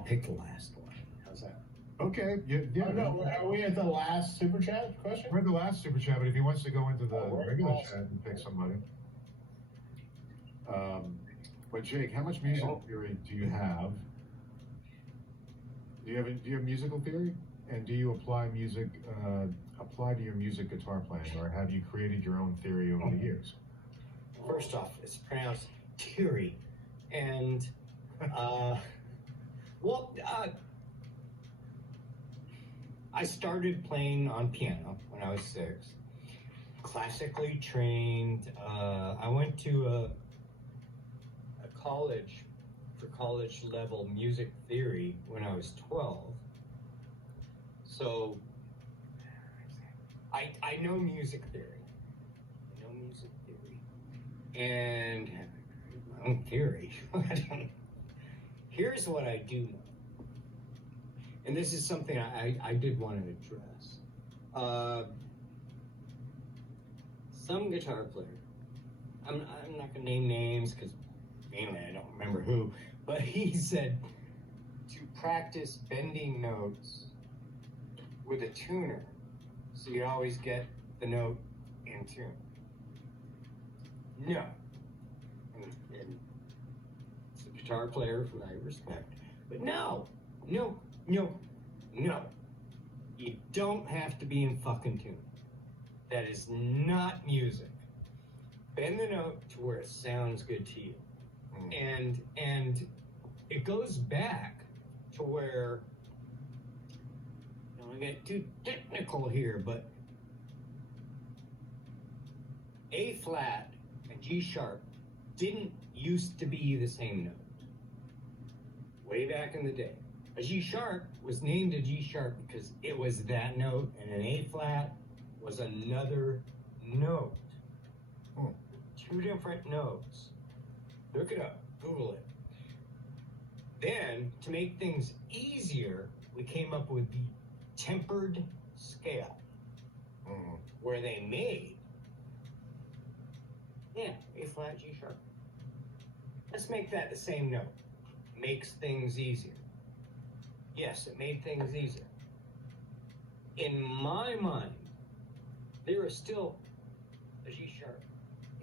I'll pick the last one. How's that? Okay. Yeah. Oh, no, are we at the last super chat question? We're at the last super chat, but if he wants to go into the regular chat and pick somebody. But Jake, how much music theory do you have? Do you have musical theory? And do you apply to your music guitar playing, or have you created your own theory over the years? First off, it's pronounced theory, and I started playing on piano when I was 6. Classically trained. I went to a college for college level music theory when I was 12. So I know music theory. And my own theory. Here's what I do know. And this is something I did want to address. Some guitar player, I'm not going to name names because mainly I don't remember who, but he said to practice bending notes with a tuner so you always get the note in tune. No. And it's a guitar player who I respect. But no. You don't have to be in fucking tune. That is not music. Bend the note to where it sounds good to you. And it goes back to where, I don't want to get too technical here, but A flat and G sharp didn't used to be the same note. Way back in the day. A G sharp was named a G sharp because it was that note, and an A flat was another note. Two different notes. Look it up, Google it. Then, to make things easier, we came up with the tempered scale, where they made, A flat, G sharp. Let's make that the same note. Makes things easier. Yes, it made things easier. In my mind, there is still a G sharp,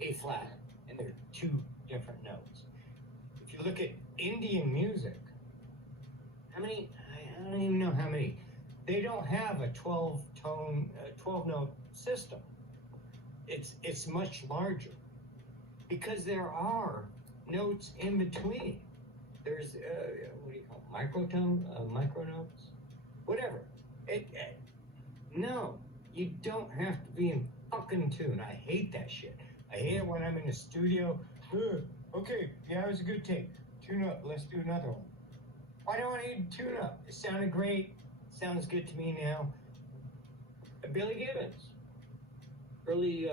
A flat, and they're two different notes. If you look at Indian music, how many? I don't even know how many. They don't have a 12 note system. It's much larger because there are notes in between. There's what do you call it? Micronotes, whatever. No, you don't have to be in fucking tune. I hate that shit. I hate it when I'm in the studio. Okay, yeah, it was a good take. Tune up. Let's do another one. Why do I need to tune up? It sounded great. Sounds good to me now. Billy Gibbons, early,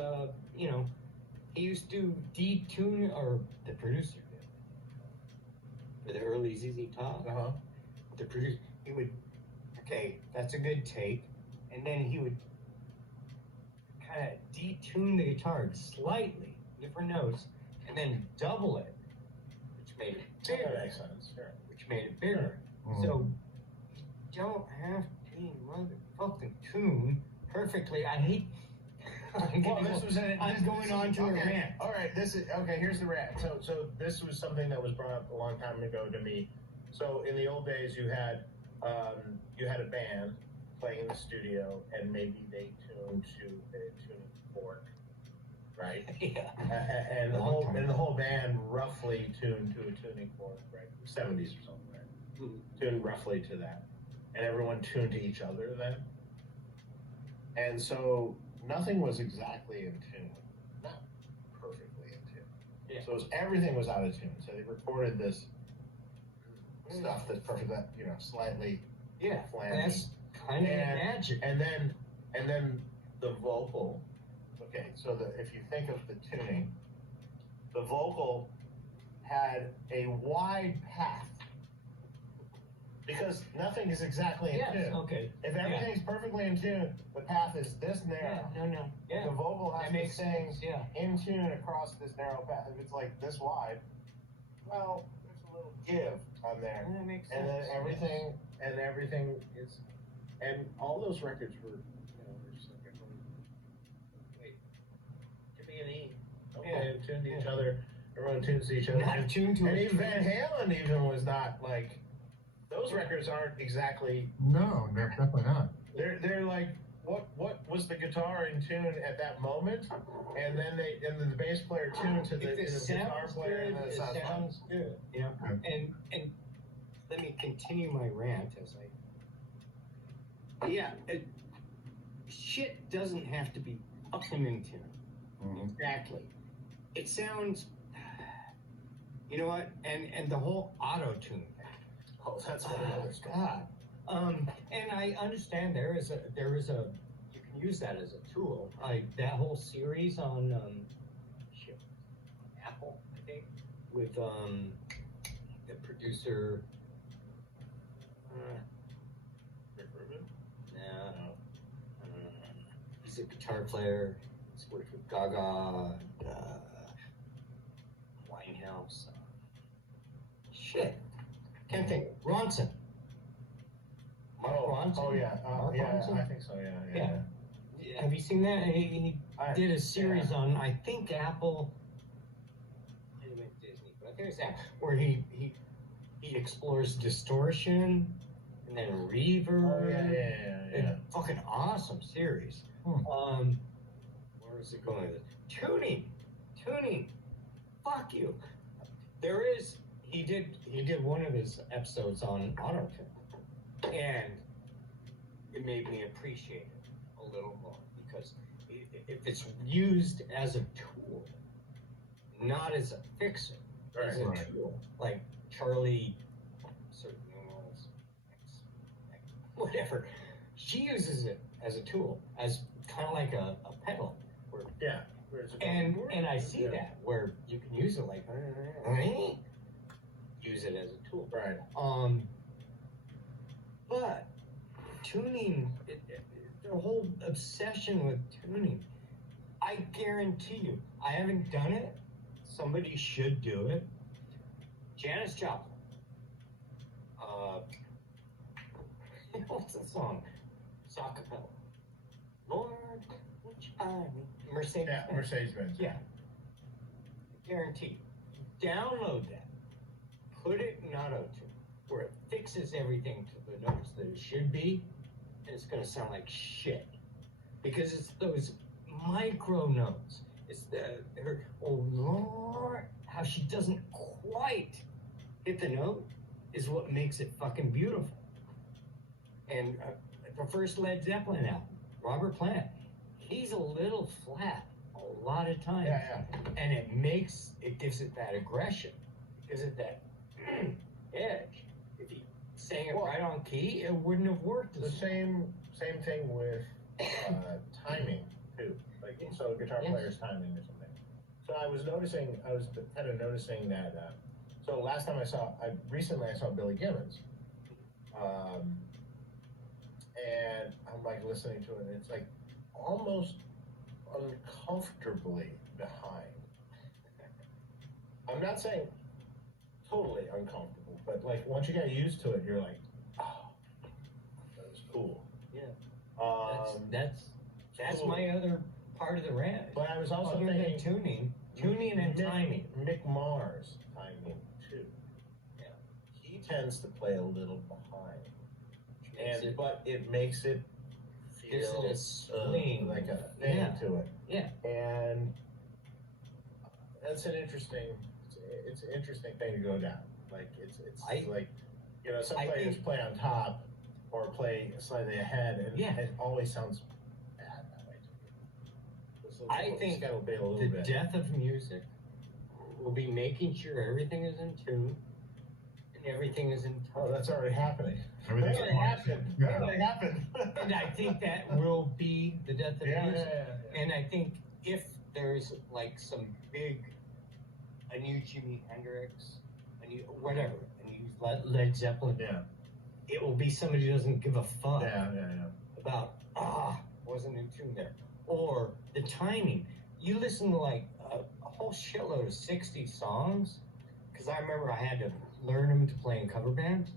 he used to detune, or the producer did, for the early ZZ Top. The producer, he would, okay, that's a good take, and then he would kind of detune the guitar slightly, different notes, and then double it, which made it bigger. That makes sense, sure. Which made it bigger. So you don't have to be in motherfucking tune perfectly. I hate. I'm going on to a rant. All right, here's the rant. So this was something that was brought up a long time ago to me. So in the old days, you had a band playing in the studio, and maybe they tuned to a tuning fork, right? Yeah. And the whole band roughly tuned to a tuning fork, right? 70s or something, right? Tuned roughly to that, and everyone tuned to each other then. And so nothing was exactly in tune, not perfectly in tune. Yeah. So everything was out of tune. So they recorded this stuff that's perfect, that slightly flangy. That's kind of magic. And then the vocal. Okay, so if you think of the tuning, the vocal had a wide path because nothing is exactly in tune. Okay. If everything's perfectly in tune, the path is this narrow. No. The vocal has to sing sense. in tune across this narrow path. If it's like this wide, well, there's a little give on there, That makes sense. and then everything is, and all those records were, they're just like everyone, wait, give me an E. Okay, tuned to each other. Everyone tunes to each other. Not tuned to and each even Van Halen even was not like, those records aren't exactly. No, definitely not. They're like, what was the guitar in tune at that moment, and then the bass player tuned to the guitar player, and then it sounds good. And let me continue my rant as shit doesn't have to be fucking in tune. Mhm. Exactly. It sounds, you know what? And the whole auto tune thing. Oh, that's another story. God. And I understand there is a you can use that as a tool. That whole series on Apple, I think, with the producer. Rick Rubin? No, he's a guitar player. He's worked with Gaga, Winehouse. Shit, can't think. Ronson. Mark Ronson. Oh yeah, Mark yeah, Ronson? I think so. Yeah. Have you seen that? He did a series on, I think, Apple. I think it's Disney, but I think it's Apple, where he explores distortion and then reverb. Oh yeah. It's fucking awesome series. Where is it going with it? Tuning. Fuck you. He did one of his episodes on auto tune, and it made me appreciate it a little more, because if it's used as a tool, not as a fixer, as a tool, like Charlie, certain numerals, whatever, she uses it as a tool, as kind of like a pedal. Yeah. And I see that where you can use it like use it as a tool. Right. But tuning, the whole obsession with tuning, I guarantee you, I haven't done it. Somebody should do it. Janis Joplin. What's the song? Acapella. Lord, which I Mercedes. Yeah, Mercedes-Benz. Yeah. Guaranteed. Download that. Put it in auto-tune, where it fixes everything to the notes that it should be, and it's going to sound like shit. Because it's those micro notes. It's her, oh Lord, how she doesn't quite hit the note is what makes it fucking beautiful. And the first Led Zeppelin album, Robert Plant, he's a little flat a lot of times. Yeah. And it gives it that aggression, gives it that edge. If he sang it right on key, it wouldn't have worked. The same thing with timing too. Like, so guitar players timing or something. So I was kind of noticing that. So last time recently I saw Billy Gibbons, and I'm like listening to it, and it's like almost uncomfortably behind. I'm not saying totally uncomfortable, but like once you get used to it, you're like, oh, that was cool. Yeah. That's That's cool. my other part of the rant. But I was also Other than thinking tuning and timing. Mick Mars timing too. Yeah. He tends to play a little behind, but it makes it Gives feel it a swing. like a thing to it. Yeah. And that's it's an interesting thing to go down. Like it's like, some players play on top or play slightly ahead, and it always sounds bad that way. So I think the death of music will be making sure everything is in tune and everything is in tone. Oh, that's already happening. Everything's That happened. Yeah. That happened. And I think that will be the death of music. Yeah. And I think if there's like some a new Jimi Hendrix, a new whatever, a new Led Zeppelin, it will be somebody who doesn't give a fuck about, wasn't in tune there. Or the timing. You listen to like a whole shitload of 60 songs, because I remember I had to learn them to play in cover bands.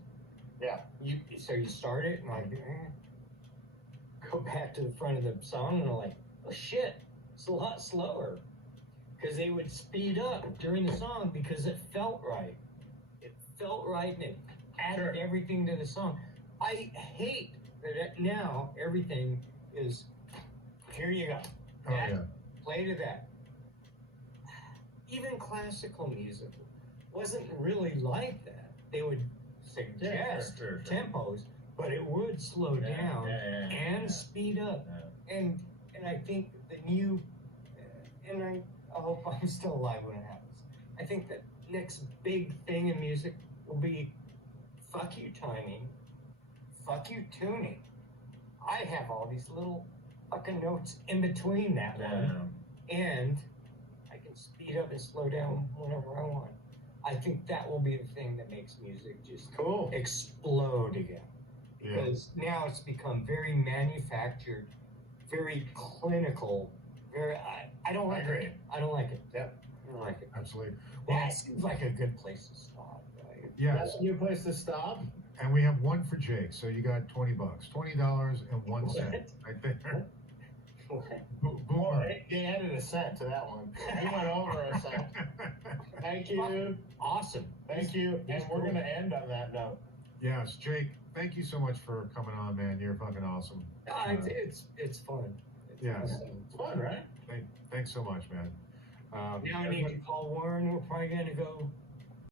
Yeah. So you start it and like, go back to the front of the song and I'm like, oh shit, it's a lot slower. Because they would speed up during the song because it felt right. It felt right and it added everything to the song. I hate that now everything is, here you go. Oh, yeah. Play to that. Even classical music wasn't really like that. They would suggest tempos, but it would slow down and speed up. And I think the new, and I hope I'm still alive when it happens. I think the next big thing in music will be fuck you timing, fuck you tuning. I have all these little fucking notes in between that one, and I can speed up and slow down whenever I want. I think that will be the thing that makes music just explode again. Because now it's become very manufactured, very clinical, very, I don't like it. I don't like it. Yep. I don't like it. Absolutely. That seems like a good place to stop, right? Yes. That's a good place to stop. And we have one for Jake, so you got $20, $20.01 right there. Boomer. They added a cent to that one. We went over a cent. Thank you. Awesome. Thank you. And we're going to end on that note. Yes, Jake, thank you so much for coming on, man. You're fucking awesome. It's fun. Yes. It's fun, right? Thanks so much, man. Now I need to call Warren. We're probably going to go